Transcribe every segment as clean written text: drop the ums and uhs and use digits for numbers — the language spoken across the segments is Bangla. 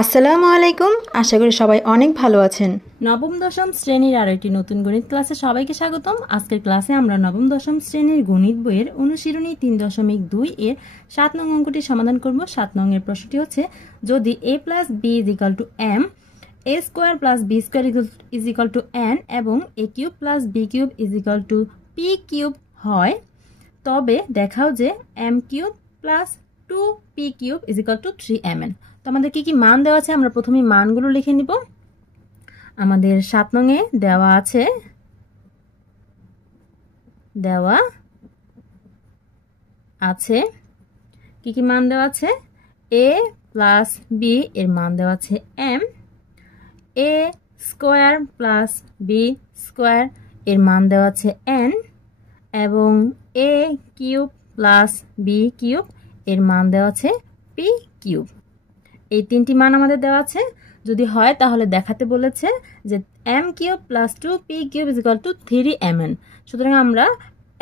আসসালামু আলাইকুম। আশা করি সবাই অনেক ভালো আছেন। নবম দশম শ্রেণীর আরো একটি নতুন গণিত ক্লাসে সবাইকে স্বাগতম। আজকের ক্লাসে আমরা নবম দশম শ্রেণীর গণিত বইয়ের অনুশীলনী 3.2 এর 7 নং অঙ্কটি সমাধান করব। 7 নং এর প্রশ্নটি হচ্ছে, যদি a plus B is equal to M, A square plus B square is equal to N এবং A cube plus B cube is equal to P cube হয়, তবে দেখাও যে M cube plus 2p cube is equal to 3mn। তো আমাদের কি কি মান দেওয়া আছে, আমরা প্রথমে মানগুলো লিখে নিব। আমাদের 7 নং এ দেওয়া আছে কি কি মান দেওয়া আছে, a প্লাস বি এর মান দেওয়া আছে m, a square plus B square এর মান দেওয়া আছে n এবং a cube plus B cube এর মান দেওয়া আছে p কিউব। এই তিনটি মান আমাদের দেওয়া আছে। যদি হয় তাহলে দেখাতে বলেছে যে m cube plus 2p cube is equal to 3mn। সুতরাং আমরা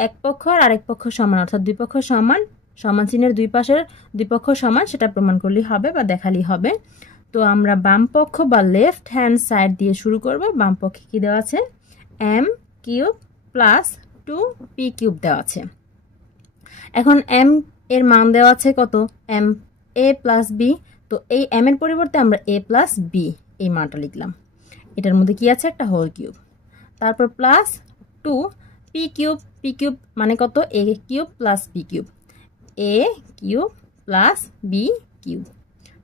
এক পক্ষ আর আরেক পক্ষ সমান, অর্থাৎ দুই পক্ষ সমান, সমান চিহ্নের দুই পাশের দুই পক্ষ সমান, সেটা প্রমাণ করলেই হবে বা দেখালেই হবে। তো আমরা বাম পক্ষ বা লেফট হ্যান্ড সাইড দিয়ে শুরু করব। বাম পক্ষে কি দেওয়া আছে, m cube plus 2p cube দেওয়া আছে। এখন m এর মান দেওয়া আছে কত, m a প্লাস b। তো এই m এর পরিবর্তে আমরা a প্লাস b এই মানটা লিখলাম। এটার মধ্যে কি আছে, একটা হোল কিউব, তারপর plus 2p cube, p cube মানে কত, a cube plus b cube, a cube plus b cube.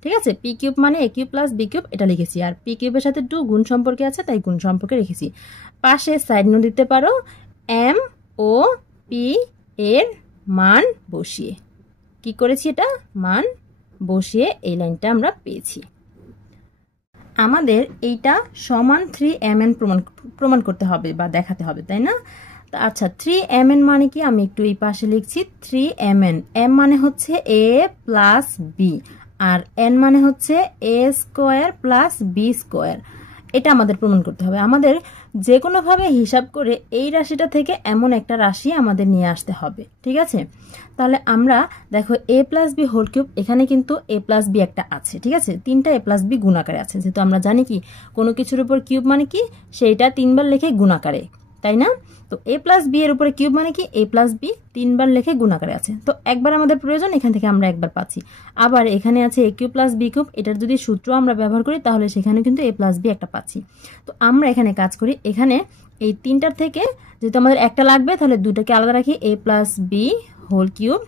ঠিক আছে, p কিউব মানে a cube plus b cube এটা লিখেছি, আর p কিউবের সাথে 2 গুণ সম্পর্কে আছে তাই গুণ সম্পর্কে রেখেছি। পাশে সাইড নোট দিতে পারো m ও p এর মান বসিয়ে। কি করেছি, এটা মান বসিয়ে এই লাইনটা আমরা পেয়েছি। আমাদের এইটা সমান 3mn প্রমাণ করতে হবে বা দেখাতে হবে, তাই না? আচ্ছা, 3mn মানে কি, আমি একটু এই পাশে লিখছি 3mn। m মানে হচ্ছে a প্লাস বি আর n মানে হচ্ছে a square plus B square. এটা আমাদের প্রমাণ করতে হবে। আমাদের যে কোনোভাবে হিসাব করে এই রাশিটা থেকে এমন একটা রাশি আমাদের নিয়ে আসতে হবে। ঠিক আছে, তাহলে আমরা দেখো a plus B whole cube, এখানে কিন্তু a প্লাস বি একটা আছে। ঠিক আছে, তিনটা a প্লাস বি গুণাকারে আছে, যেহেতু আমরা জানি কি কোনো কিছুর উপর কিউব মানে কি সেইটা 3বার লেখে গুণাকারে, তাই না? তো a প্লাস বি এর উপরে কিউব মানে কি a প্লাস বি 3বার লেখে গুণাকারে আছে। তো একবার আমাদের প্রয়োজন, এখান থেকে আমরা একবার পাচ্ছি। আবার এখানে আছে a cube plus B cube, এটার যদি সূত্র আমরা ব্যবহার করি তাহলে সেখানে কিন্তু a প্লাস বি একটা পাচ্ছি। তো আমরা এখানে কাজ করি, এখানে এই তিনটার থেকে যেহেতু আমাদের একটা লাগবে তাহলে দুটাকে আলাদা রাখি, a plus B whole cube,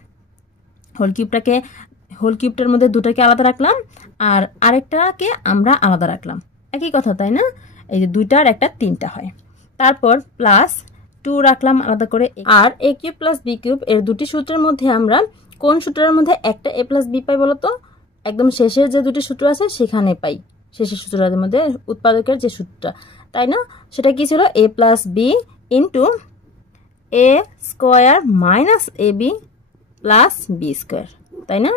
whole কিউবটার মধ্যে দুটাকে আলাদা রাখলাম আর আরেকটাকে আমরা আলাদা রাখলাম। একই কথা, তাই না? এই যে দুইটা আর একটা তিনটা হয়। তারপর প্লাস 2 রাখলাম আলাদা করে। আর a cube plus B cube এর দুটি সূত্রের মধ্যে আমরা কোন সূত্রের মধ্যে একটা a প্লাস বি পাই বলতো? একদম শেষের যে দুটি সূত্র আছে সেখানে পাই, শেষের সূত্রের মধ্যে উৎপাদকের যে সূত্রটা, তাই না? সেটা কি ছিল, a plus B into a square minus A B plus B square, তাই না?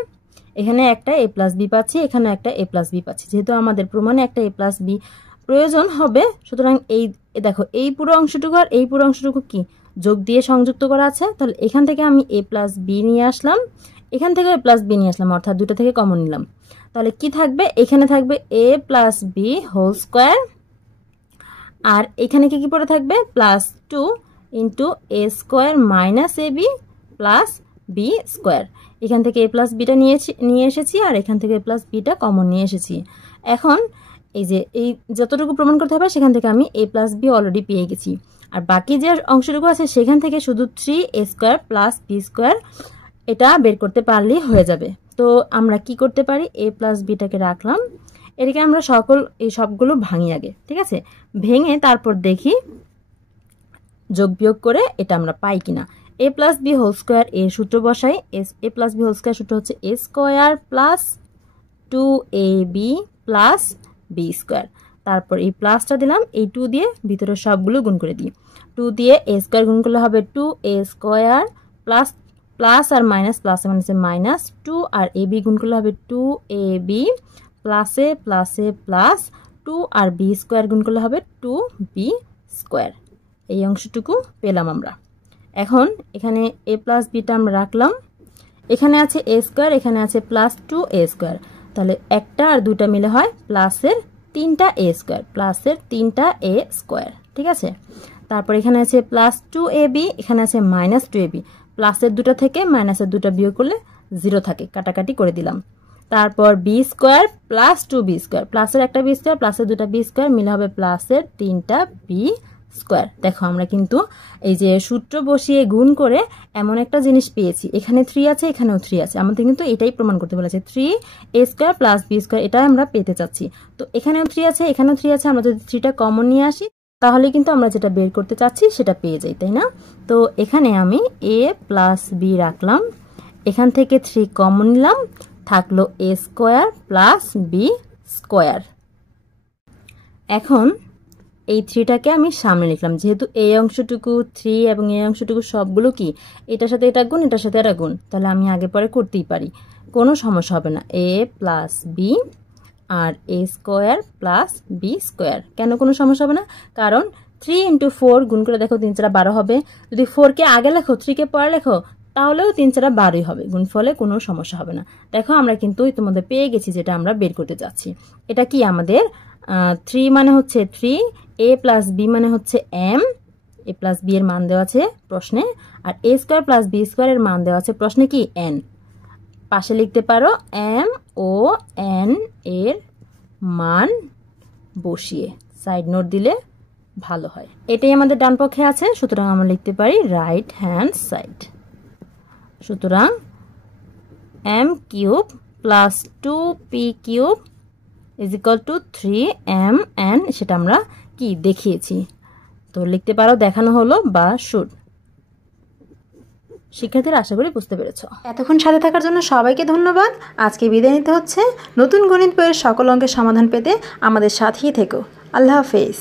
এখানে একটা a প্লাস বি পাচ্ছি, এখানে একটা a প্লাস বি পাচ্ছি। যেহেতু আমাদের প্রমাণে একটা a প্লাস বি প্রয়োজন হবে, সুতরাং এই দেখো এই পুরো অংশটুকু আর এই পুরো অংশটুকু কি যোগ দিয়ে সংযুক্ত করা আছে। তাহলে এখান থেকে আমি a প্লাস বি নিয়ে আসলাম, এখান থেকে a প্লাস বি নিয়ে আসলাম, অর্থাৎ দুটো থেকে কমন নিলাম। তাহলে কি থাকবে, এখানে থাকবে a plus B whole square, আর এখানে কি পড়ে থাকবে, plus 2 into a square minus A B plus B square. এখান থেকে a প্লাস বিটা নিয়ে এসেছি আর এখান থেকে a প্লাস বিটা কমন নিয়ে এসেছি। এখন এই যে এই যতটুকু প্রমাণ করতে হবে সেখান থেকে আমি a প্লাস বি অলরেডি পেয়ে গেছি, আর বাকি যে অংশটুকু আছে সেখান থেকে শুধু 3a square plus B square এটা বের করতে পারলেই হয়ে যাবে। তো আমরা কি করতে পারি, a প্লাস বিটাকে রাখলাম, এটাকে আমরা এই সবগুলো ভাঙি আগে। ঠিক আছে, ভেঙে তারপর দেখি যোগ বিয়োগ করে এটা আমরা পাই কিনা। a plus B whole square এর সূত্র বসাই, a plus B whole square সূত্র হচ্ছে a স্কোয়ার প্লাস 2ab প্লাস বি স্কোয়ার। তারপর এই প্লাসটা দিলাম, এই 2 দিয়ে ভিতরে সবগুলো গুণ করে দিই। 2 দিয়ে a স্কোয়ার গুণ করলে হবে 2a স্কোয়ার প্লাস প্লাস আর মাইনাস, প্লাসে মাইনাসে মাইনাস 2 আর ab গুণ করলে হবে 2ab প্লাসে প্লাসে প্লাস 2 আর বি স্কোয়ার গুণ করলে হবে 2b স্কোয়ার। এই অংশটুকু পেলাম আমরা। এখন এখানে a প্লাস বিটা আমরা রাখলাম, এখানে আছে a স্কোয়ার, এখানে আছে প্লাস 2a স্কোয়ার। তাহলে একটা আর দুটা মিলে হয় প্লাসের 3টা a স্কোয়ার, প্লাসের 3টা a স্কোয়ার। ঠিক আছে, তারপর এখানে আছে +2ab, এখানে আছে -2ab। প্লাসের দুটা থেকে মাইনাসের দুটা বিয়োগ করলে 0 থাকে, কাটাকাটি করে দিলাম। তারপর b square plus 2b square, প্লাসের একটা b স্কোয়ার প্লাসের দুটা b স্কোয়ার মিলে হবে প্লাসের 3টা b স্কোয়ার। দেখো আমরা কিন্তু এই যে সূত্র বসিয়ে গুণ করে এমন একটা জিনিস পেয়েছি, এখানে 3 আছে, এখানেও 3 আছে, আমাদের কিন্তু এটাই প্রমাণ করতে বলেছে 3a square plus b square, এটাই আমরা পেতে চাচ্ছি। তো এখানেও 3 আছে, এখানেও 3 আছে, আমরা যদি 3টা কমন নিয়ে আসি তাহলে কিন্তু আমরা যেটা বের করতে চাচ্ছি সেটা পেয়ে যাই, তাই না? তো এখানে আমি a প্লাস b রাখলাম, এখান থেকে 3 কমন নিলাম, থাকলো a square plus b square. এখন এই 3টাকে আমি সামনে লিখলাম, যেহেতু এই অংশটুকু 3 এবং এই অংশটুকু সবগুলো কি এটার সাথে এটা গুণ, এটার সাথে এটা গুণ, তাহলে আমি আগে পরে করতেই পারি, কোনো সমস্যা হবে না। a প্লাস b আর a square plus b square. কেন কোনো সমস্যা হবে না? কারণ 3 × 4 গুণ করে দেখো 3 4 12 হবে। যদি 4কে আগে লেখো 3কে পরে লেখো তাহলেও 3 4 12ই হবে, গুণফলে কোনো সমস্যা হবে না। দেখো আমরা কিন্তু ইতিমধ্যে পেয়ে গেছি যেটা আমরা বের করতে যাচ্ছি। এটা কি আমাদের 3 মানে হচ্ছে 3, a প্লাস b মানে হচ্ছে m, a প্লাস b এর মান দেওয়া আছে প্রশ্নে, আর a square plus b square এর মান দেওয়া আছে প্রশ্নে কি n। পাশে লিখতে পারো m ও n এর মান বসিয়ে, সাইড নোট দিলে ভালো হয়। এটাই আমাদের ডান পক্ষে আছে, সুতরাং আমরা লিখতে পারি রাইট হ্যান্ড সাইড। সুতরাং m cube plus 2p cube is equal to 3mn, সেটা আমরা কি দেখিয়েছি। তো লিখতে পারো দেখানো হলো বা শুড। শিক্ষার্থীরা আশা করি বুঝতে পেরেছ। এতক্ষণ সাথে থাকার জন্য সবাইকে ধন্যবাদ। আজকে বিদায় নিতে হচ্ছে। নতুন গণিত বইয়ের সকল অঙ্কের সমাধান পেতে আমাদের সাথেই থেকো। আল্লাহ হাফেজ।